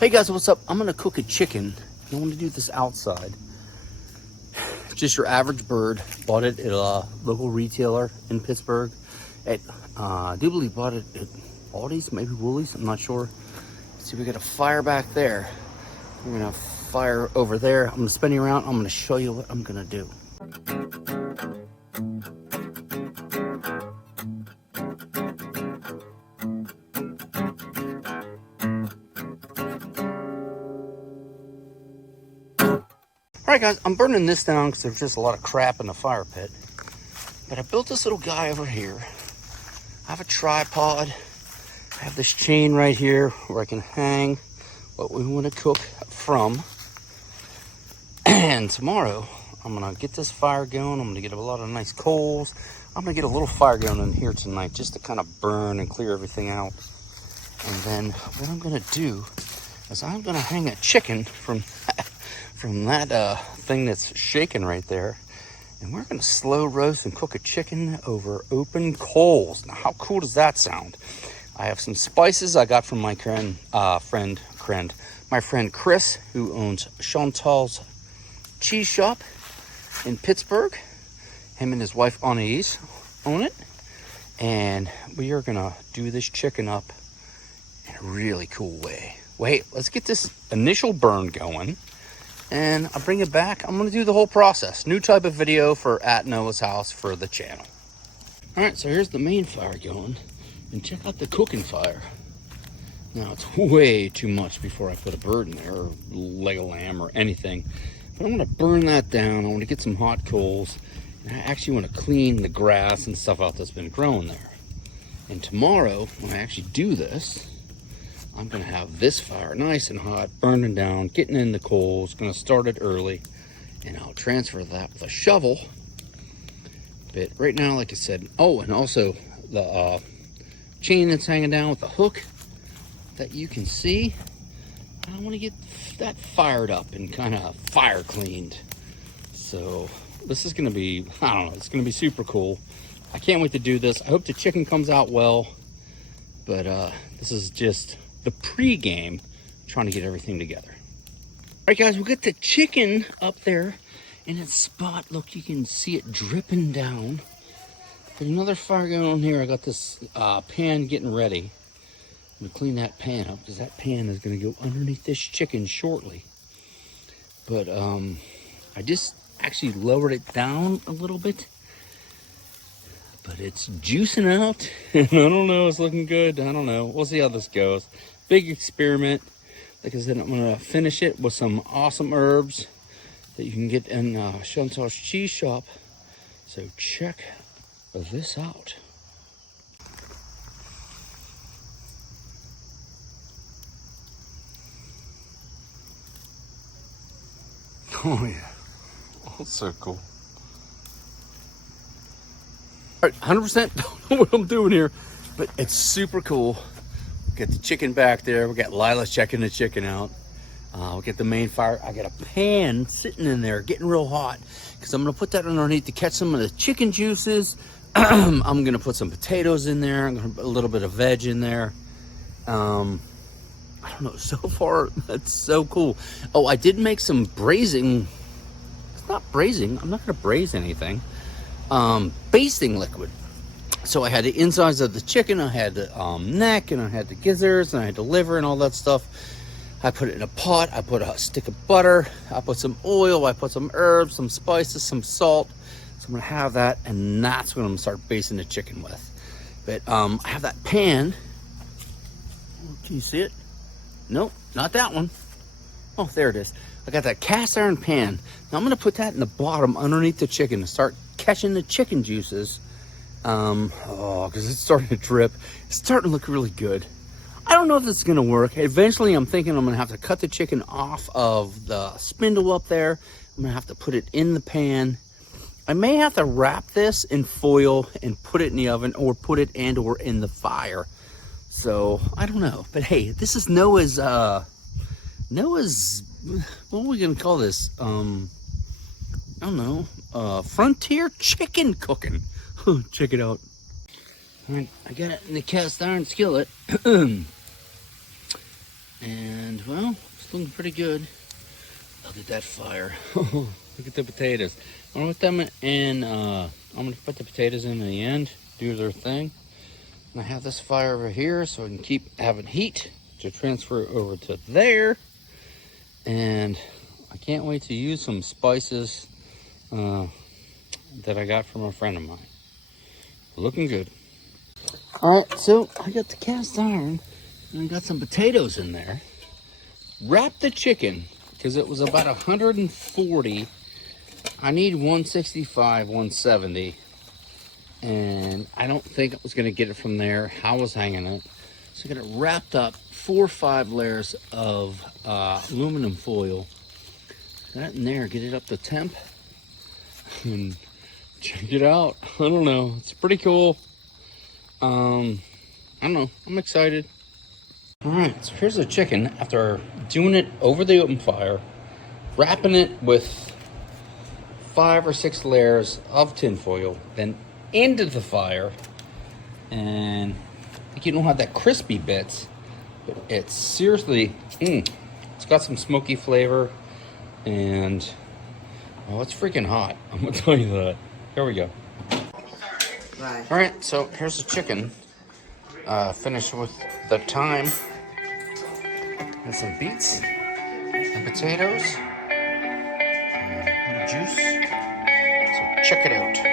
Hey guys, what's up? I'm gonna cook a chicken. I want to do this outside. Just your average bird. Bought it at a local retailer in Pittsburgh. I do believe bought it at Aldi's, maybe Woolies, I'm not sure. See, we got a fire back there. We're gonna have fire over there. I'm gonna spin you around. I'm gonna show you what I'm gonna do. All right, guys, I'm burning this down because there's just a lot of crap in the fire pit. But I built this little guy over here. I have a tripod. I have this chain right here where I can hang what we want to cook from. And tomorrow, I'm gonna get this fire going. I'm gonna get a lot of nice coals. I'm gonna get a little fire going in here tonight just to kind of burn and clear everything out. And then what I'm gonna do is I'm gonna hang a chicken from that thing that's shaking right there. And we're gonna slow roast and cook a chicken over open coals. Now, how cool does that sound? I have some spices I got from my friend Chris, who owns Chantal's Cheese Shop in Pittsburgh. Him and his wife Anais own it. And we are gonna do this chicken up in a really cool way. Wait, let's get this initial burn going. And I'll bring it back. I'm gonna do the whole process. New type of video for At Noah's House for the channel. All right, so here's the main fire going. And check out the cooking fire. Now, it's way too much before I put a bird in there, or leg of lamb, or anything. But I'm gonna burn that down. I wanna get some hot coals. And I actually wanna clean the grass and stuff out that's been growing there. And tomorrow, when I actually do this, I'm gonna have this fire nice and hot, burning down, getting in the coals, gonna start it early, and I'll transfer that with a shovel. But right now, like I said, oh, and also the chain that's hanging down with the hook that you can see, I wanna get that fired up and kind of fire cleaned. So this is gonna be, I don't know, it's gonna be super cool. I can't wait to do this. I hope the chicken comes out well, but this is just the pre-game, trying to get everything together. All right, guys, we'll get the chicken up there in its spot. Look, you can see it dripping down. There's another fire going on here. I got this pan getting ready. I'm gonna clean that pan up because that pan is gonna go underneath this chicken shortly. But I just actually lowered it down a little bit. But it's juicing out, and I don't know, it's looking good. I don't know, we'll see how this goes. Big experiment. Like I said, I'm gonna finish it with some awesome herbs that you can get in Chantal's Cheese Shop. So check this out. Oh yeah, that's so cool. All right, 100% don't know what I'm doing here, but it's super cool. Get the chicken back there. We got Lila checking the chicken out. We'll get the main fire. I got a pan sitting in there getting real hot because I'm gonna put that underneath to catch some of the chicken juices. I'm gonna put some potatoes in there. I'm gonna put a little bit of veg in there. I don't know, so far that's so cool. Oh, I did make some braising. It's not braising, I'm not gonna braise anything. Basting liquid. So I had the insides of the chicken, I had the neck, and I had the gizzards, and I had the liver and all that stuff. I put it in a pot. I put a stick of butter. I put some oil. I put some herbs, some spices, some salt. So I'm gonna have that, and that's what I'm gonna start basting the chicken with. But I have that pan. Can you see it? Nope, not that one. Oh, there it is. I got that cast iron pan. Now I'm gonna put that in the bottom underneath the chicken to start catching the chicken juices. Because it's starting to drip. It's starting to look really good. I don't know if this is gonna work. Eventually I'm thinking I'm gonna have to cut the chicken off of the spindle up there. I'm gonna have to put it in the pan. I may have to wrap this in foil and put it in the oven, or put it or in the fire. So I don't know, but hey, this is Noah's, what are we gonna call this? I don't know, frontier chicken cooking. Check it out. All right, I got it in the cast iron skillet. And well, it's looking pretty good. Look at that fire. Look at the potatoes. I'm gonna put them in, I'm gonna put the potatoes in the end, do their thing. And I have this fire over here so I can keep having heat to transfer over to there. And I can't wait to use some spices that I got from a friend of mine. Looking good. All right, so I got the cast iron and I got some potatoes in there. Wrapped the chicken because it was about 140. I need 165, 170. And I don't think I was gonna get it from there. I was hanging it. So I got it wrapped up, 4 or 5 layers of aluminum foil. Got it in there, get it up to temp. And check it out. I don't know, it's pretty cool. I don't know, I'm excited. All right, so here's the chicken after doing it over the open fire, wrapping it with 5 or 6 layers of tin foil, then into the fire. And I think you don't have that crispy bits, but it's seriously, it's got some smoky flavor, and oh, it's freaking hot. I'm gonna tell you that. Here we go. Right. All right, so here's the chicken. Finished with the thyme and some beets and potatoes and juice. So check it out.